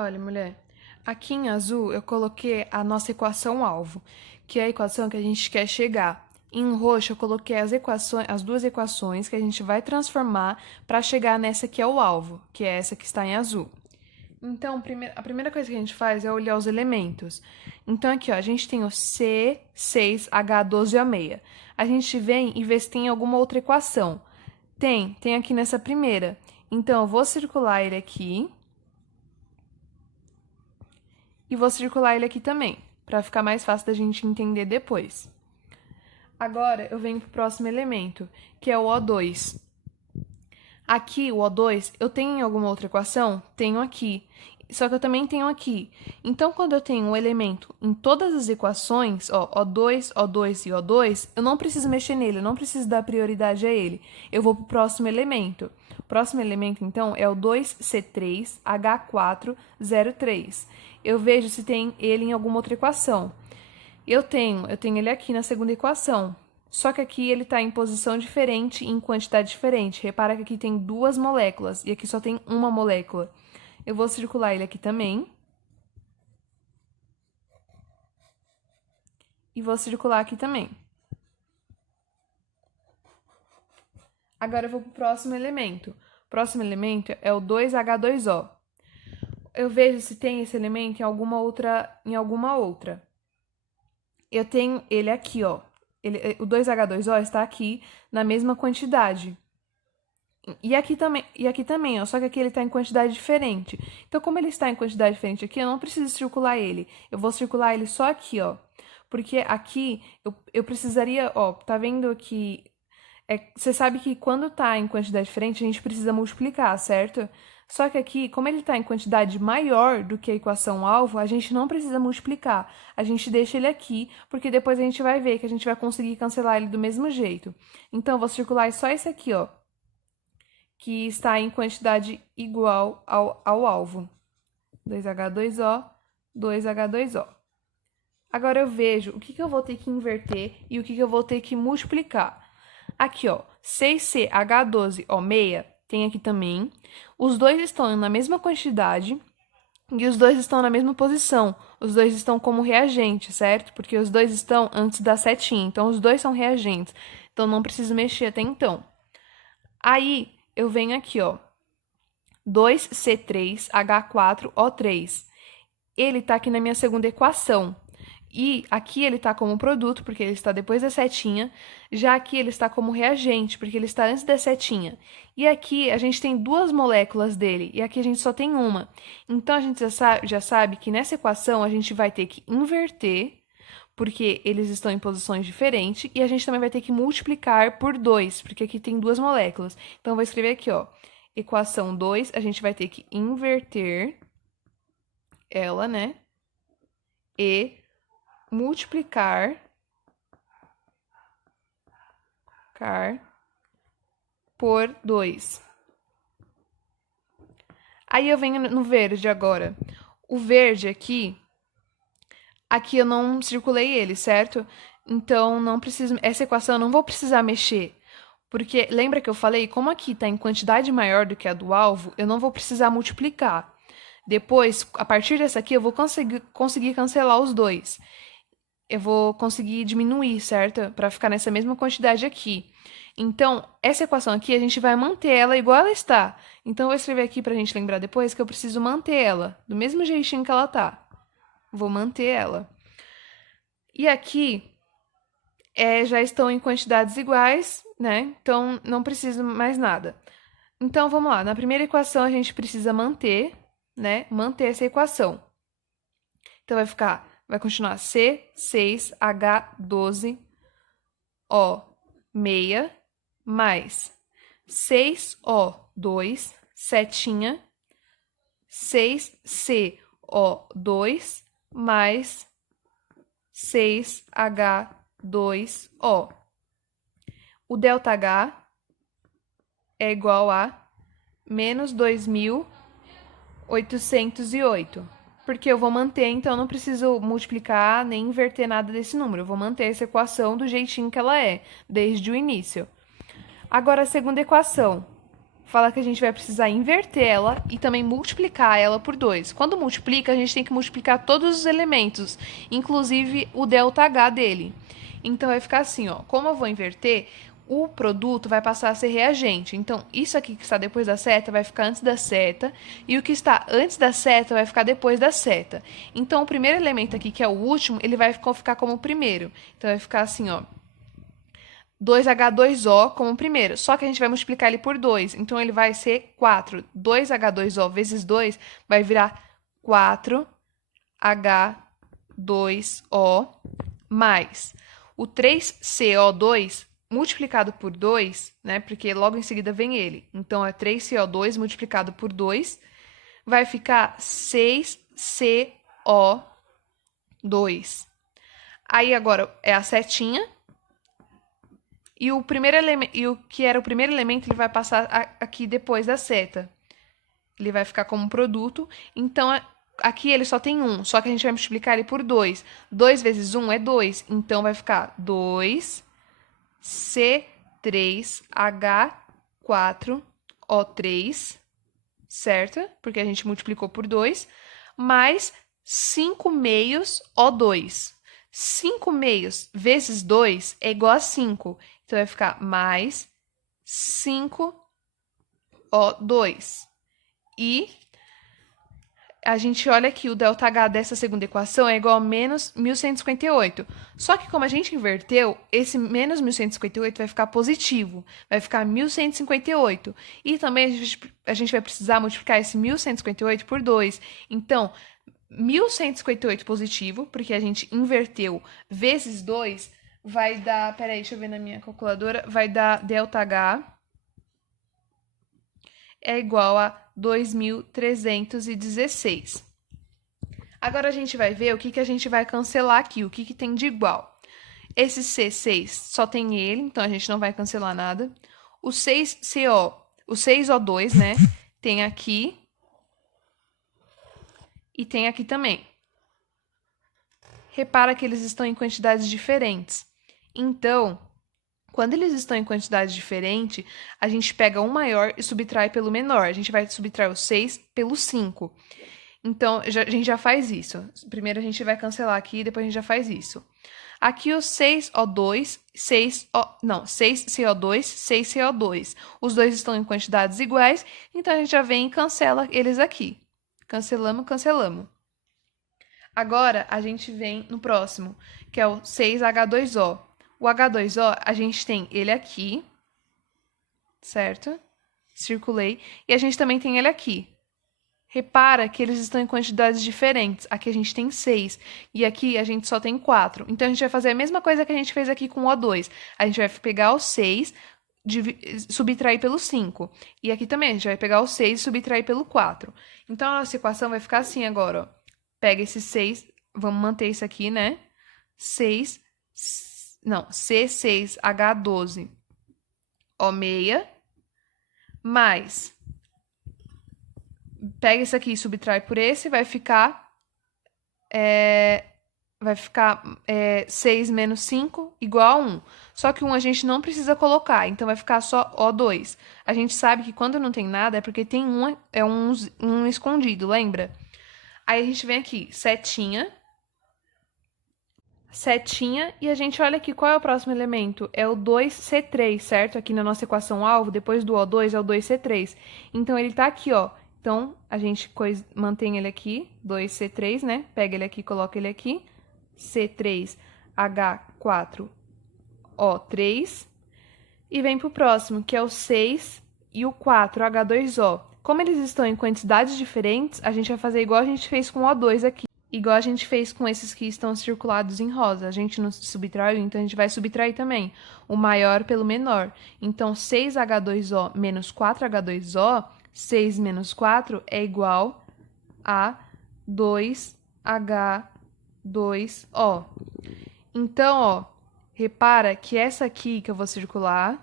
Olha, mulher, aqui em azul eu coloquei a nossa equação alvo, que é a equação que a gente quer chegar. Em roxo eu coloquei as duas equações que a gente vai transformar para chegar nessa que é o alvo, que é essa que está em azul. Então, a primeira coisa que a gente faz é olhar os elementos. Então, aqui, ó, a gente tem o C6H12O6. A gente vem e vê se tem alguma outra equação. Tem aqui nessa primeira. Então, eu vou circular ele aqui. E vou circular ele aqui também, para ficar mais fácil da gente entender depois. Agora, eu venho para o próximo elemento, que é o O2. Aqui, o O2, eu tenho em alguma outra equação? Tenho aqui. Só que eu também tenho aqui. Então, quando eu tenho um elemento em todas as equações, ó, O2, O2 e O2, eu não preciso mexer nele, eu não preciso dar prioridade a ele. Eu vou para o próximo elemento. O próximo elemento, então, é o 2C3H403. Eu vejo se tem ele em alguma outra equação. Eu tenho ele aqui na segunda equação. Só que aqui ele está em posição diferente e em quantidade diferente. Repara que aqui tem duas moléculas e aqui só tem uma molécula. Eu vou circular ele aqui também. E vou circular aqui também. Agora eu vou para o próximo elemento. O próximo elemento é o 2H2O. Eu vejo se tem esse elemento em alguma outra. Eu tenho ele aqui, ó. O 2H2O está aqui na mesma quantidade. E aqui também, ó, só que aqui ele está em quantidade diferente. Então, como ele está em quantidade diferente aqui, eu não preciso circular ele. Eu vou circular ele só aqui, ó. Porque aqui eu precisaria, ó, tá vendo que... você sabe que quando tá em quantidade diferente, a gente precisa multiplicar, certo? Só que aqui, como ele está em quantidade maior do que a equação alvo, a gente não precisa multiplicar. A gente deixa ele aqui, porque depois a gente vai ver que a gente vai conseguir cancelar ele do mesmo jeito. Então, eu vou circular só esse aqui, ó, que está em quantidade igual ao alvo. 2H2O, 2H2O. Agora eu vejo o que eu vou ter que inverter e o que eu vou ter que multiplicar. Aqui, ó, 6CH12O6 tem aqui também. Os dois estão na mesma quantidade e os dois estão na mesma posição. Os dois estão como reagente, certo? Porque os dois estão antes da setinha. Então, os dois são reagentes. Então, não preciso mexer até então. Aí, eu venho aqui, ó. 2C3H4O3. Ele tá aqui na minha segunda equação. E aqui ele está como produto, porque ele está depois da setinha. Já aqui ele está como reagente, porque ele está antes da setinha. E aqui a gente tem duas moléculas dele, e aqui a gente só tem uma. Então, a gente já sabe que nessa equação a gente vai ter que inverter, porque eles estão em posições diferentes. E a gente também vai ter que multiplicar por 2, porque aqui tem duas moléculas. Então, eu vou escrever aqui, ó. Equação 2, a gente vai ter que inverter ela, né? E multiplicar por 2. Aí eu venho no verde agora. O verde aqui eu não circulei ele, certo? Então, não preciso, essa equação eu não vou precisar mexer. Porque lembra que eu falei, como aqui está em quantidade maior do que a do alvo, eu não vou precisar multiplicar. Depois, a partir dessa aqui, eu vou conseguir cancelar os dois. Eu vou conseguir diminuir, certo? Para ficar nessa mesma quantidade aqui. Então, essa equação aqui, a gente vai manter ela igual ela está. Então, eu vou escrever aqui para a gente lembrar depois que eu preciso manter ela, do mesmo jeitinho que ela tá. Vou manter ela. E aqui, já estão em quantidades iguais, né? Então, não preciso mais nada. Então, vamos lá. Na primeira equação, a gente precisa manter, né? Manter essa equação. Então, vai continuar C6H12O6 mais 6O2, setinha, 6CO2 mais 6H2O. O ΔH é igual a menos 2.808. Porque eu vou manter, então eu não preciso multiplicar nem inverter nada desse número. Eu vou manter essa equação do jeitinho que ela é, desde o início. Agora, a segunda equação. fala que a gente vai precisar inverter ela e também multiplicar ela por 2. Quando multiplica, a gente tem que multiplicar todos os elementos, inclusive o ΔH dele. Então, vai ficar assim, ó. Como eu vou inverter, o produto vai passar a ser reagente. Então, isso aqui que está depois da seta vai ficar antes da seta, e o que está antes da seta vai ficar depois da seta. Então, o primeiro elemento aqui, que é o último, ele vai ficar como o primeiro. Então, vai ficar assim, ó. 2H2O como primeiro, só que a gente vai multiplicar ele por 2, então ele vai ser 4. 2H2O vezes 2 vai virar 4H2O mais o 3CO2 multiplicado por 2, né? Porque logo em seguida vem ele. Então, é 3CO2 multiplicado por 2, vai ficar 6CO2. Aí, agora, é a setinha. E o primeiro elemento, e o que era o primeiro elemento, ele vai passar aqui depois da seta. Ele vai ficar como produto. Então, aqui ele só tem 1, só que a gente vai multiplicar ele por 2. 2 vezes 1 é 2, então vai ficar 2C3H4O3, certo? Porque a gente multiplicou por 2, mais 5 meios O2. 5 meios vezes 2 é igual a 5. Então, vai ficar mais 5O2. E a gente olha aqui, o ΔH dessa segunda equação é igual a menos 1158. Só que como a gente inverteu, esse menos 1158 vai ficar positivo. Vai ficar 1158. E também a gente vai precisar multiplicar esse 1158 por 2. Então, 1158 positivo, porque a gente inverteu, vezes 2, vai dar... Peraí, deixa eu ver na minha calculadora. Vai dar ΔH é igual a 2.316. Agora, a gente vai ver o que a gente vai cancelar aqui, o que tem de igual. Esse C6 só tem ele, então a gente não vai cancelar nada. O 6CO, o 6O2, né, tem aqui. E tem aqui também. Repara que eles estão em quantidades diferentes. Então, quando eles estão em quantidade diferente, a gente pega um maior e subtrai pelo menor. A gente vai subtrair o 6 pelo 5. Então, a gente já faz isso. Primeiro a gente vai cancelar aqui, depois a gente já faz isso. Aqui o 6O2, 6CO2, 6CO2. Os dois estão em quantidades iguais, então a gente já vem e cancela eles aqui. Cancelamos, cancelamos. Agora, a gente vem no próximo, que é o 6H2O. O H2O, a gente tem ele aqui, certo? Circulei. E a gente também tem ele aqui. Repara que eles estão em quantidades diferentes. Aqui a gente tem 6 e aqui a gente só tem 4. Então, a gente vai fazer a mesma coisa que a gente fez aqui com o O2. A gente vai pegar o 6, subtrair pelo 5. E aqui também a gente vai pegar o 6 e subtrair pelo 4. Então, a nossa equação vai ficar assim agora, ó. Pega esse 6, vamos manter isso aqui, né? C6H12O6, mais... Pega esse aqui e subtrai por esse, vai ficar 6 menos 5 igual a 1. Só que 1 a gente não precisa colocar, então vai ficar só O2. A gente sabe que quando não tem nada é porque tem um escondido, lembra? Aí a gente vem aqui, setinha, e a gente olha aqui qual é o próximo elemento. É o 2C3, certo? Aqui na nossa equação alvo, depois do O2 é o 2C3. Então, ele tá aqui, ó. Então, a gente mantém ele aqui, 2C3, né? Pega ele aqui, coloca ele aqui. C3H4O3. E vem pro próximo, que é o 6 e o 4H2O. Como eles estão em quantidades diferentes, a gente vai fazer igual a gente fez com o O2 aqui. Igual a gente fez com esses que estão circulados em rosa. A gente não subtraiu, então a gente vai subtrair também. O maior pelo menor. Então, 6H2O menos 4H2O... 6 menos 4 é igual a 2H2O. Então, ó, repara que essa aqui que eu vou circular,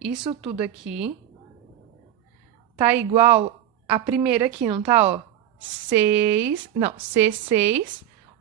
isso tudo aqui, tá igual a primeira aqui, não tá, ó? C6,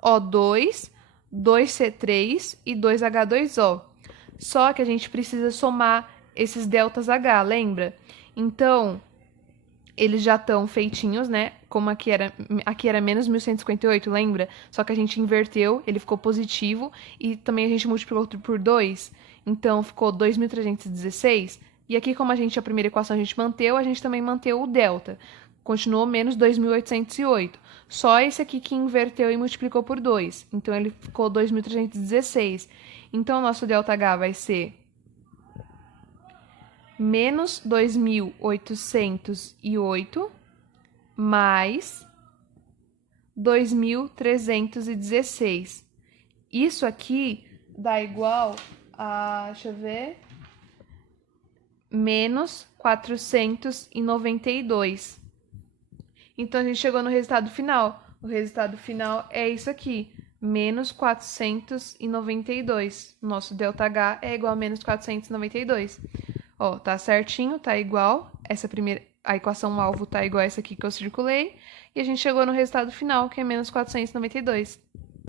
O2, 2C3 e 2H2O. Só que a gente precisa somar esses deltas H, lembra? Então, eles já estão feitinhos, né? Como aqui era menos 1158, lembra? Só que a gente inverteu, ele ficou positivo e também a gente multiplicou por 2, então ficou 2.316. E aqui, como a primeira equação a gente também manteve o delta. Continuou menos 2.808. Só esse aqui que inverteu e multiplicou por 2. Então, ele ficou 2.316. Então, o nosso ΔH vai ser menos 2.808 mais 2.316. Isso aqui dá igual a, deixa eu ver, menos 492. Então, a gente chegou no resultado final. O resultado final é isso aqui, menos 492. Nosso ΔH é igual a menos 492. Ó, tá certinho, tá igual. A equação alvo tá igual a essa aqui que eu circulei. E a gente chegou no resultado final, que é menos 492.